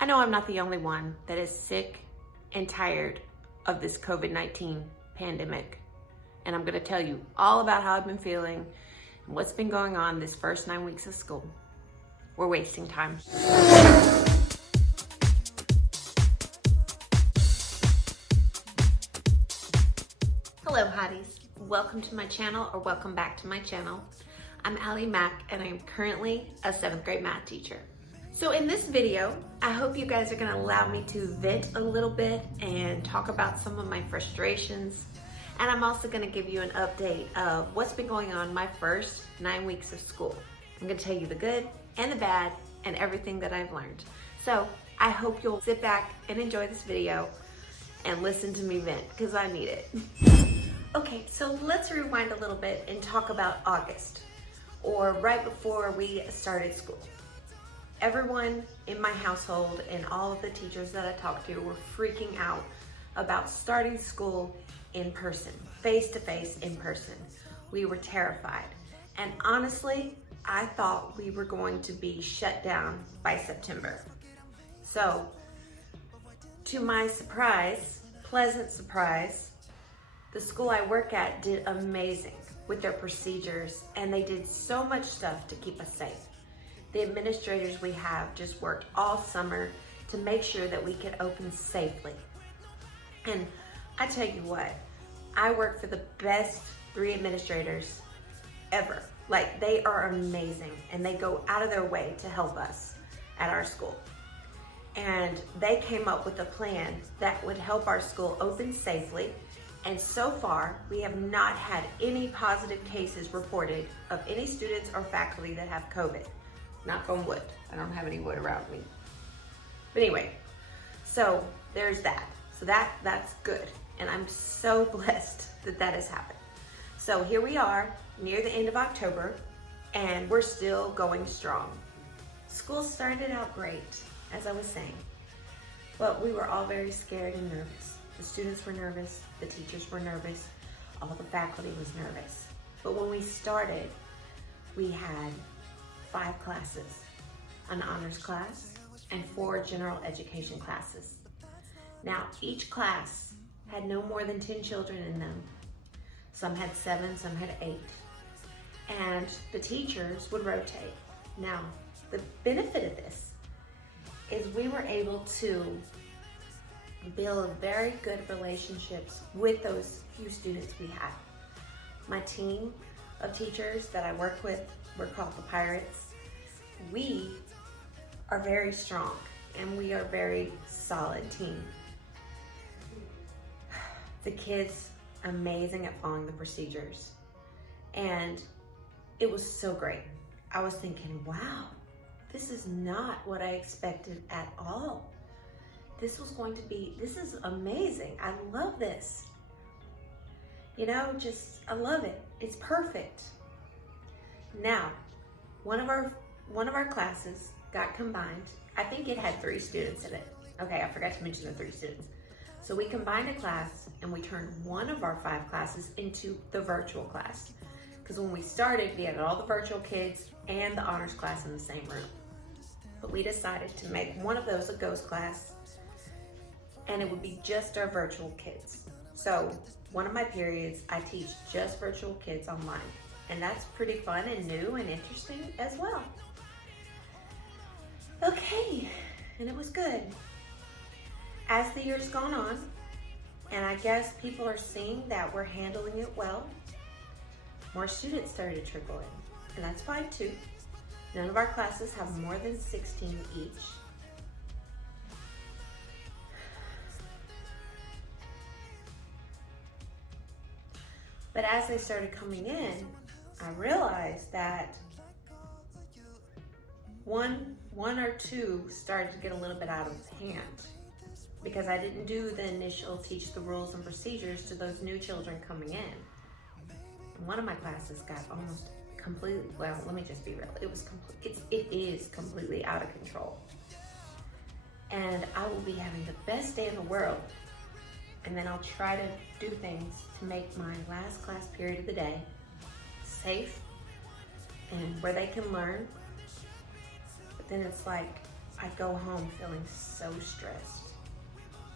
I know I'm not the only one that is sick and tired of this COVID-19 pandemic. And I'm gonna tell you all about how I've been feeling and what's been going on this first 9 weeks of school. We're wasting time. Hello Hotties, welcome to my channel or welcome back to my channel. I'm Ali Mack and I'm currently a 7th grade math teacher. So in this video, I hope you guys are gonna allow me to vent a little bit and talk about some of my frustrations. And I'm also gonna give you an update of what's been going on my first 9 weeks of school. I'm gonna tell you the good and the bad and everything that I've learned. So I hope you'll sit back and enjoy this video and listen to me vent because I need it. Okay, so let's rewind a little bit and talk about August, or right before we started school. Everyone in my household and all of the teachers that I talked to were freaking out about starting school in person, face-to-face in person. We were terrified. And honestly, I thought we were going to be shut down by September. So, to my surprise, pleasant surprise, the school I work at did amazing with their procedures, and they did so much stuff to keep us safe. The administrators we have just worked all summer to make sure that we could open safely. And I tell you what, I work for the best 3 administrators ever. Like, they are amazing and they go out of their way to help us at our school. And they came up with a plan that would help our school open safely. And so far, we have not had any positive cases reported of any students or faculty that have COVID. Knock on wood. I don't have any wood around me. But anyway, so there's that. So that's good. And I'm so blessed that that has happened. So here we are near the end of October and we're still going strong. School started out great, as I was saying, but we were all very scared and nervous. The students were nervous, the teachers were nervous, all the faculty was nervous. But when we started, we had 5 classes, an honors class, and 4 general education classes. Now, each class had no more than 10 children in them. Some had 7, some had 8. And the teachers would rotate. Now, the benefit of this is we were able to build very good relationships with those few students we had. My team of teachers that I work with, we're called the Pirates. We are very strong and we are a very solid team. The kids, amazing at following the procedures. And it was so great. I was thinking, wow, this is not what I expected at all. This is amazing. I love this. You know, I love it. It's perfect. Now, one of our classes got combined. I think it had 3 students in it. Okay, I forgot to mention the 3 students. So we combined a class and we turned one of our 5 classes into the virtual class. Because when we started, we had all the virtual kids and the honors class in the same room. But we decided to make one of those a ghost class, and it would be just our virtual kids. So one of my periods, I teach just virtual kids online. And that's pretty fun and new and interesting as well. Okay, and it was good. As the year's gone on, and I guess people are seeing that we're handling it well, more students started to trickle in, and that's fine too. None of our classes have more than 16 each. But as they started coming in, I realized that one or 2 started to get a little bit out of hand because I didn't do the initial teach the rules and procedures to those new children coming in. And one of my classes got almost completely, well, let me just be real. It is completely out of control. And I will be having the best day in the world. And then I'll try to do things to make my last class period of the day safe and where they can learn. But then it's like, I go home feeling so stressed.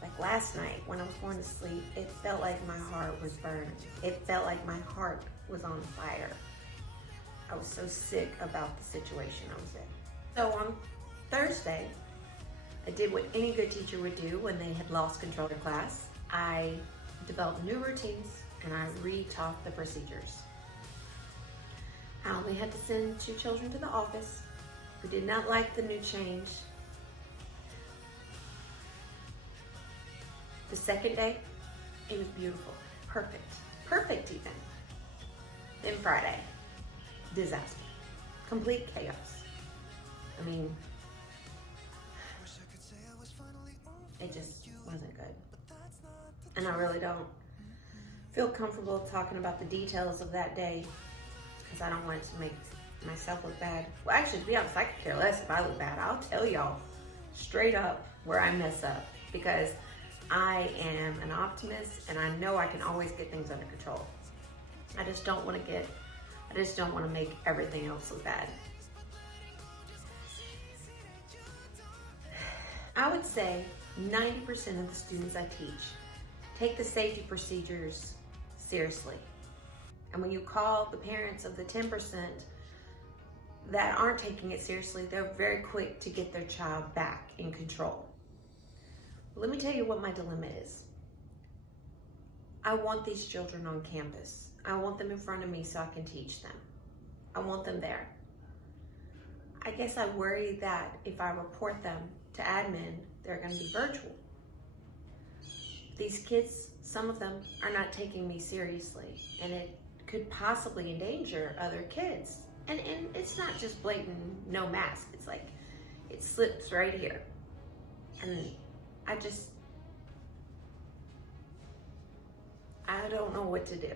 Like last night when I was going to sleep, it felt like my heart was burning. It felt like my heart was on fire. I was so sick about the situation I was in. So on Thursday, I did what any good teacher would do when they had lost control of their class. I developed new routines and I re-taught the procedures. I only had to send 2 children to the office who did not like the new change. The second day, it was beautiful, perfect even. Then Friday, disaster, complete chaos. I mean, it just wasn't good. And I really don't feel comfortable talking about the details of that day because I don't want it to make myself look bad. Well, actually, to be honest, I could care less if I look bad. I'll tell y'all straight up where I mess up because I am an optimist and I know I can always get things under control. I just don't want to make everything else look bad. I would say 90% of the students I teach take the safety procedures seriously. And when you call the parents of the 10% that aren't taking it seriously, they're very quick to get their child back in control. Let me tell you what my dilemma is. I want these children on campus. I want them in front of me so I can teach them. I want them there. I guess I worry that if I report them to admin, they're going to be virtual. These kids, some of them are not taking me seriously, and it could possibly endanger other kids. And it's not just blatant no mask. It's like, it slips right here. And I don't know what to do.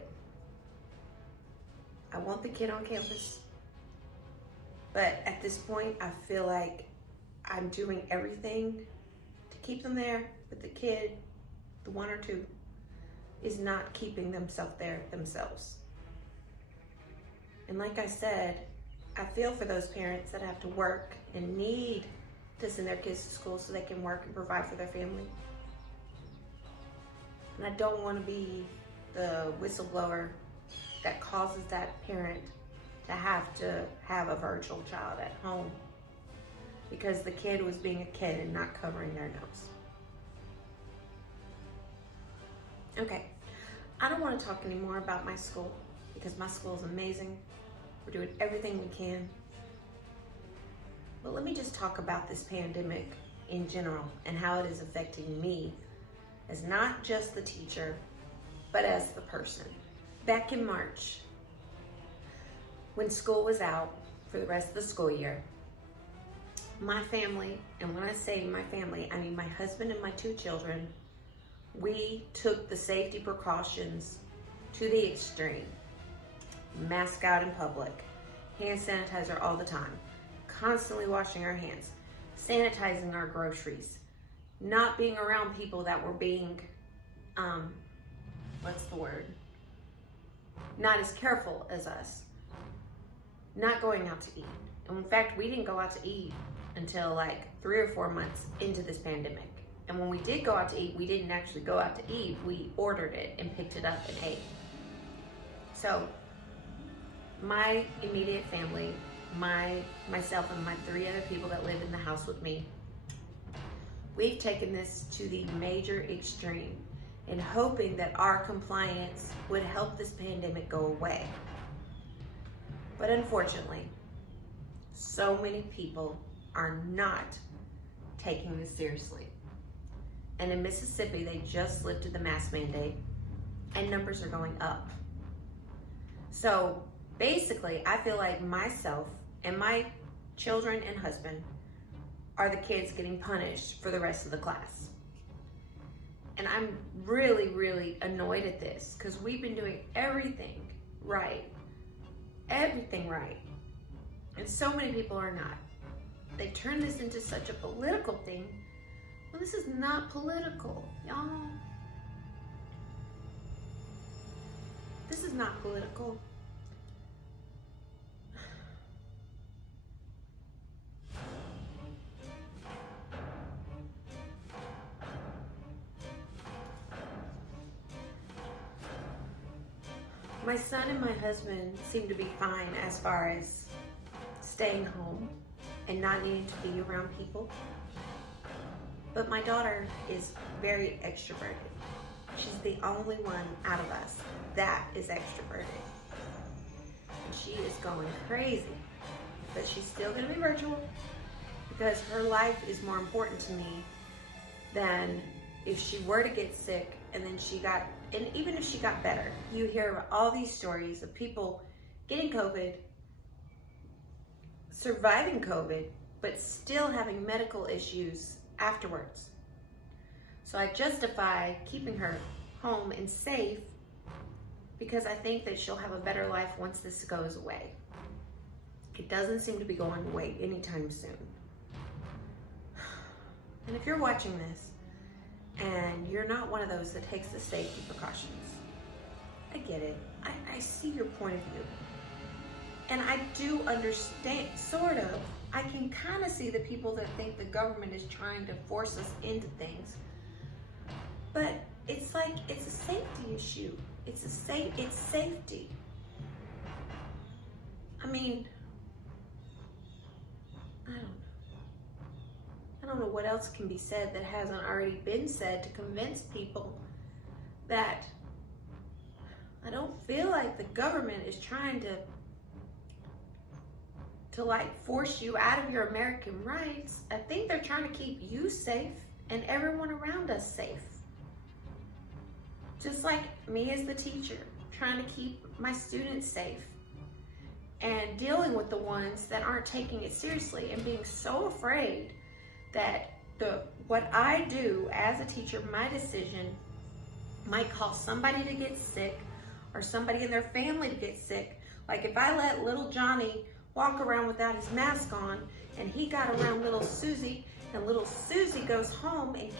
I want the kid on campus, but at this point, I feel like I'm doing everything to keep them there, but the kid, the 1 or 2, is not keeping themselves there themselves. And like I said, I feel for those parents that have to work and need to send their kids to school so they can work and provide for their family. And I don't want to be the whistleblower that causes that parent to have a virtual child at home because the kid was being a kid and not covering their nose. Okay, I don't want to talk anymore about my school because my school is amazing. We're doing everything we can. But let me just talk about this pandemic in general and how it is affecting me as not just the teacher, but as the person. Back in March, when school was out for the rest of the school year, my family, and when I say my family, I mean my husband and my 2 children, we took the safety precautions to the extreme. Mask out in public, hand sanitizer all the time, constantly washing our hands, sanitizing our groceries, not being around people that were being, not as careful as us, not going out to eat. And in fact, we didn't go out to eat until like 3 or 4 months into this pandemic. And when we did go out to eat, we didn't actually go out to eat, we ordered it and picked it up and ate. So my immediate family, myself and my 3 other people that live in the house with me, we've taken this to the major extreme in hoping that our compliance would help this pandemic go away. But unfortunately, so many people are not taking this seriously. And in Mississippi, they just lifted the mask mandate and numbers are going up. So basically, I feel like myself and my children and husband are the kids getting punished for the rest of the class. And I'm really, really annoyed at this because we've been doing everything right. And so many people are not. They turn this into such a political thing. Well, this is not political, y'all. This is not political. My son and my husband seem to be fine as far as staying home and not needing to be around people. But my daughter is very extroverted. She's the only one out of us that is extroverted. And she is going crazy. But she's still gonna be virtual because her life is more important to me than if she were to get sick and then and even if she got better. You hear all these stories of people getting COVID, surviving COVID, but still having medical issues afterwards. So I justify keeping her home and safe because I think that she'll have a better life once this goes away. It doesn't seem to be going away anytime soon. And if you're watching this and you're not one of those that takes the safety precautions, I get it. I see your point of view. And I do understand, sort of. I can kind of see the people that think the government is trying to force us into things. But it's like, it's a safety issue. It's safety. I mean, I don't know what else can be said that hasn't already been said to convince people that I don't feel like the government is trying to like force you out of your American rights. I think they're trying to keep you safe and everyone around us safe. Just like me as the teacher, trying to keep my students safe and dealing with the ones that aren't taking it seriously and being so afraid that what I do as a teacher, my decision, might cause somebody to get sick or somebody in their family to get sick. Like if I let little Johnny walk around without his mask on and he got around little Susie and little Susie goes home and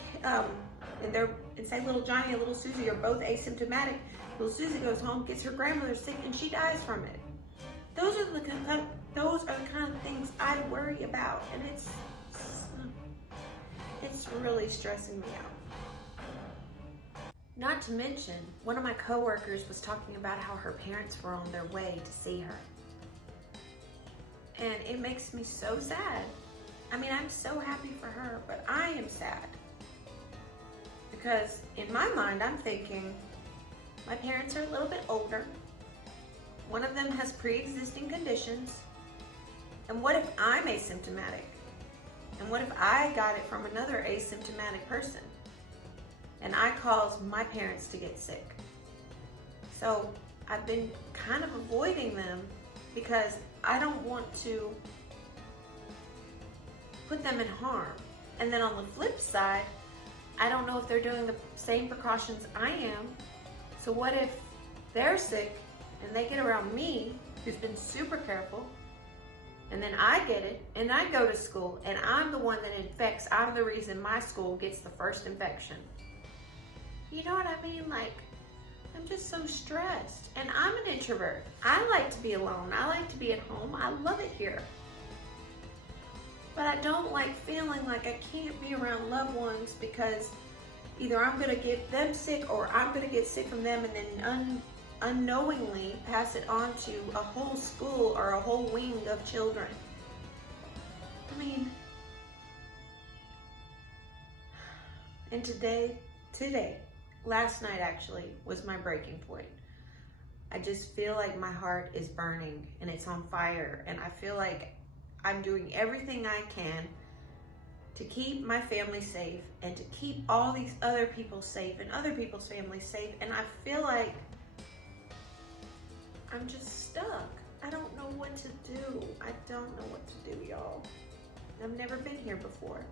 say little Johnny and little Susie are both asymptomatic, little Susie goes home, gets her grandmother sick and she dies from it. Those are the kind of things I worry about, and it's really stressing me out. Not to mention, one of my coworkers was talking about how her parents were on their way to see her. And it makes me so sad. I mean, I'm so happy for her, but I am sad. Because in my mind, I'm thinking, my parents are a little bit older. One of them has pre-existing conditions. And what if I'm asymptomatic? And what if I got it from another asymptomatic person? And I caused my parents to get sick. So I've been kind of avoiding them because I don't want to put them in harm. And then on the flip side, I don't know if they're doing the same precautions I am. So what if they're sick and they get around me, who's been super careful, and then I get it, and I go to school, and I'm the one that infects. I'm the reason my school gets the first infection. You know what I mean? Like, I'm just so stressed. And I'm an introvert. I like to be alone. I like to be at home. I love it here. But I don't like feeling like I can't be around loved ones because either I'm going to get them sick or I'm going to get sick from them and then unknowingly pass it on to a whole school or a whole wing of children. I mean, and today, last night actually, was my breaking point. I just feel like my heart is burning and it's on fire, and I feel like I'm doing everything I can to keep my family safe and to keep all these other people safe and other people's families safe, and I feel like I'm just stuck. I don't know what to do. I don't know what to do, y'all. I've never been here before.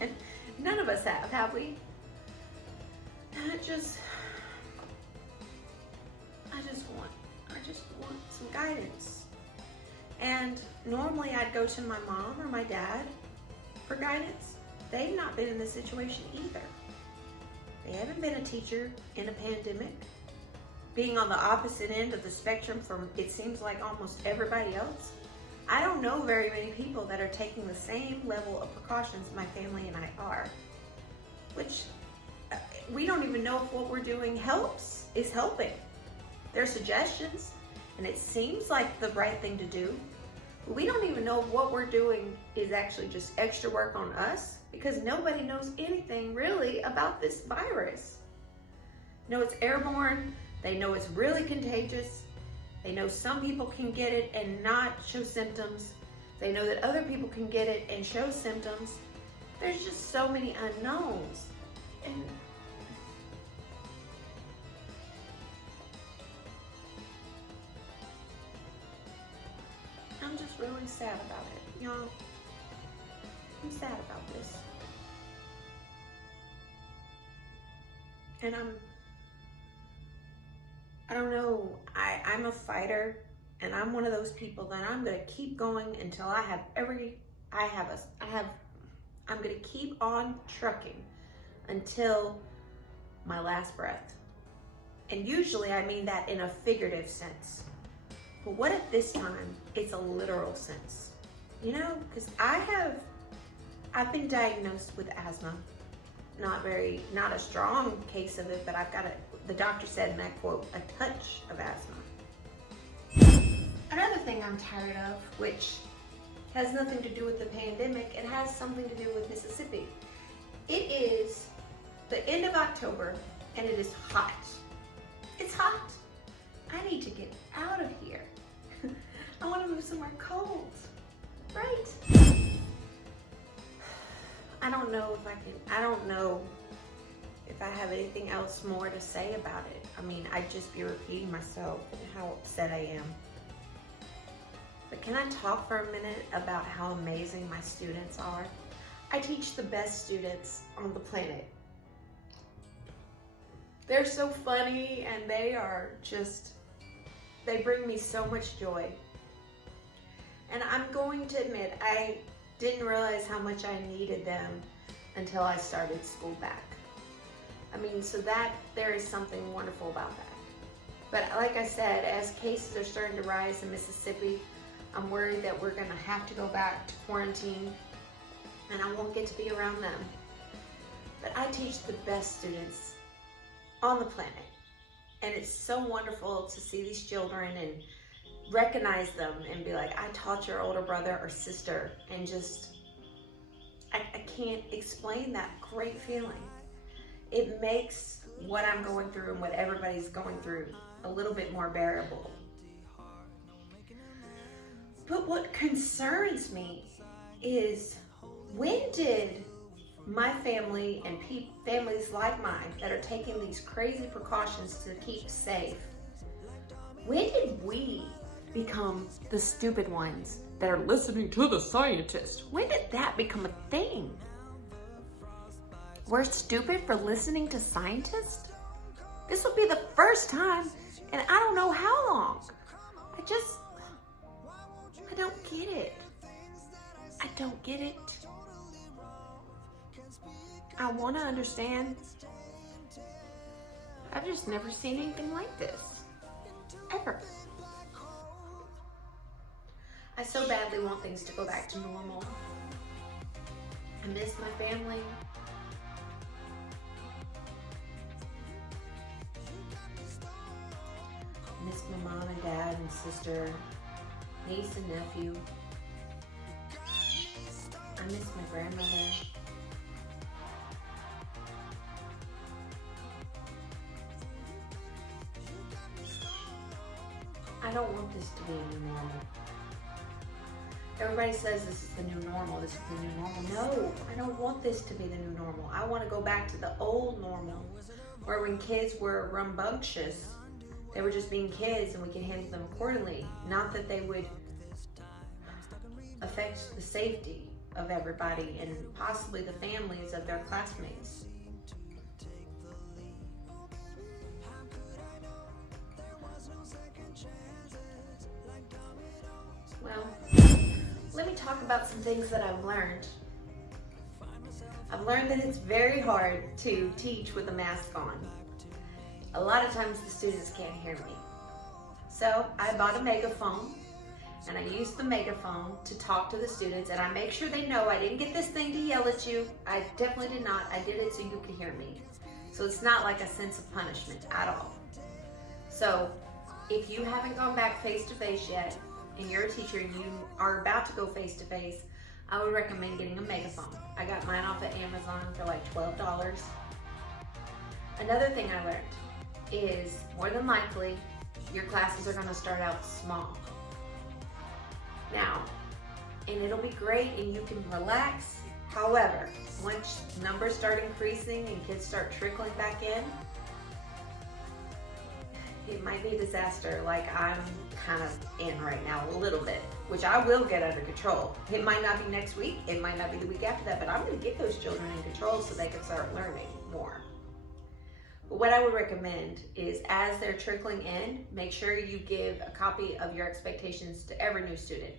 And none of us have we? And I just want some guidance. And normally I'd go to my mom or my dad for guidance. They've not been in this situation either. They haven't been a teacher in a pandemic, being on the opposite end of the spectrum from, it seems like, almost everybody else. I don't know very many people that are taking the same level of precautions my family and I are, which we don't even know if what we're doing is helping. They're suggestions, and it seems like the right thing to do. But we don't even know if what we're doing is actually just extra work on us, because nobody knows anything really about this virus. They know it's airborne. They know it's really contagious. They know some people can get it and not show symptoms. They know that other people can get it and show symptoms. There's just so many unknowns. And I'm just really sad about it, y'all. I'm sad about this. And I don't know, I'm a fighter, and I'm one of those people that I'm gonna keep going until I have I'm gonna keep on trucking until my last breath. And usually I mean that in a figurative sense. But what if this time it's a literal sense? You know, because I've been diagnosed with asthma. Not a strong case of it, but the doctor said, and I quote, a touch of asthma. Another thing I'm tired of, which has nothing to do with the pandemic, it has something to do with Mississippi. It is the end of October and it is hot. It's hot. I need to get out of here. I want to move somewhere cold, right? I don't know if I have anything else more to say about it. I mean, I'd just be repeating myself and how upset I am. But can I talk for a minute about how amazing my students are? I teach the best students on the planet. They're so funny, and they bring me so much joy. And I'm going to admit, I didn't realize how much I needed them until I started school back. I mean, so that there is something wonderful about that. But like I said, as cases are starting to rise in Mississippi, I'm worried that we're gonna have to go back to quarantine and I won't get to be around them. But I teach the best students on the planet. And it's so wonderful to see these children and recognize them and be like, I taught your older brother or sister, and just, I can't explain that great feeling. It makes what I'm going through and what everybody's going through a little bit more bearable. But what concerns me is, when did my family and families like mine that are taking these crazy precautions to keep safe, when did we become the stupid ones that are listening to the scientists? When did that become a thing? We're stupid for listening to scientists? This will be the first time in I don't know how long. I don't get it. I don't get it. I want to understand. I've just never seen anything like this. Ever. I so badly want things to go back to normal. I miss my family. I miss my mom and dad and sister, niece and nephew. I miss my grandmother. I don't want this to be a new normal. Everybody says this is the new normal, this is the new normal. No, I don't want this to be the new normal. I want to go back to the old normal, where when kids were rambunctious, they were just being kids and we can handle them accordingly. Not that they would affect the safety of everybody and possibly the families of their classmates. Well, let me talk about some things that I've learned. I've learned that it's very hard to teach with a mask on. A lot of times the students can't hear me. So I bought a megaphone, and I used the megaphone to talk to the students, and I make sure they know I didn't get this thing to yell at you. I definitely did not. I did it so you could hear me. So it's not like a sense of punishment at all. So if you haven't gone back face-to-face yet, and you're a teacher and you are about to go face-to-face, I would recommend getting a megaphone. I got mine off of Amazon for like $12. Another thing I learned is, more than likely, your classes are gonna start out small. Now, and it'll be great and you can relax. However, once numbers start increasing and kids start trickling back in, it might be a disaster like I'm kind of in right now a little bit, which I will get under control. It might not be next week, it might not be the week after that, but I'm gonna get those children in control so they can start learning more. But what I would recommend is, as they're trickling in, make sure you give a copy of your expectations to every new student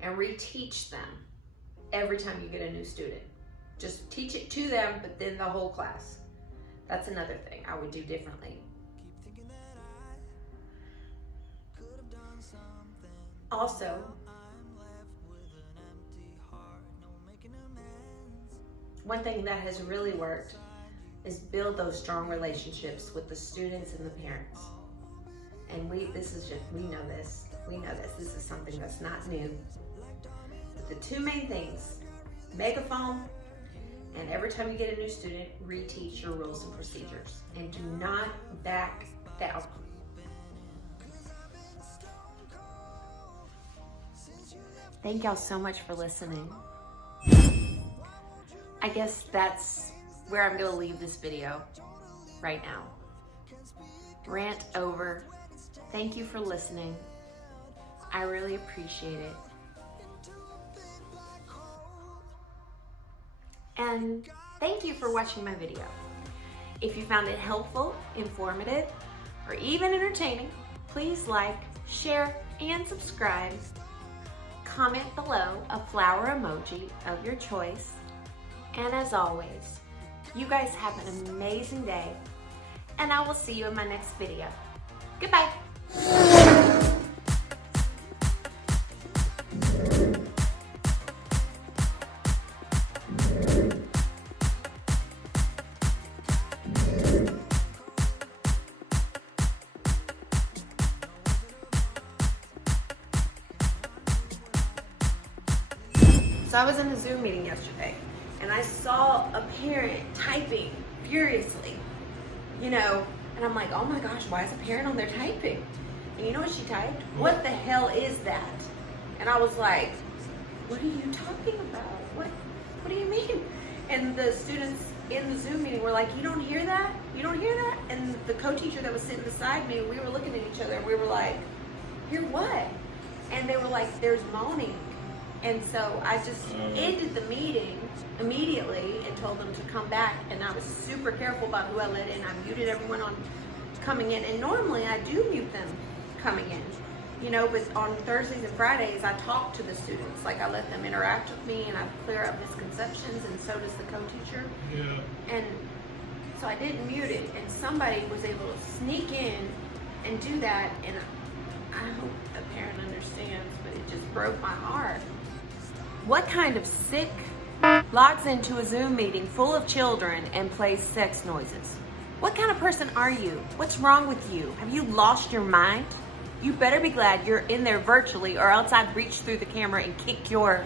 and reteach them every time you get a new student. Just teach it to them, but then the whole class. That's another thing I would do differently. Also, one thing that has really worked is build those strong relationships with the students and the parents. And we know this. This is something that's not new. But the two main things, megaphone, and every time you get a new student, reteach your rules and procedures. And do not back down. Thank y'all so much for listening. I guess that's where I'm gonna leave this video right now. Rant over. Thank you for listening. I really appreciate it. And thank you for watching my video. If you found it helpful, informative, or even entertaining, please like, share, and subscribe. Comment below a flower emoji of your choice. And as always, you guys have an amazing day, and I will see you in my next video. Goodbye. So I was in a Zoom meeting yesterday, and I saw a parent typing furiously, and I'm like, oh my gosh, why is a parent on there typing? And you know what she typed? What the hell is that? And I was like, what are you talking about? What do you mean? And the students in the Zoom meeting were like, you don't hear that? You don't hear that? And the co-teacher that was sitting beside me, we were looking at each other and we were like, hear what? And they were like, there's moaning. And so I just ended the meeting immediately and told them to come back. And I was super careful about who I let in. I muted everyone on coming in. And normally I do mute them coming in, but on Thursdays and Fridays, I talk to the students. Like, I let them interact with me and I clear up misconceptions, and so does the co-teacher. Yeah. And so I didn't mute it. And somebody was able to sneak in and do that. And I hope the parent understands, but it just broke my heart. What kind of sick logs into a Zoom meeting full of children and plays sex noises? What kind of person are you? What's wrong with you? Have you lost your mind? You better be glad you're in there virtually, or else I'd reach through the camera and kick your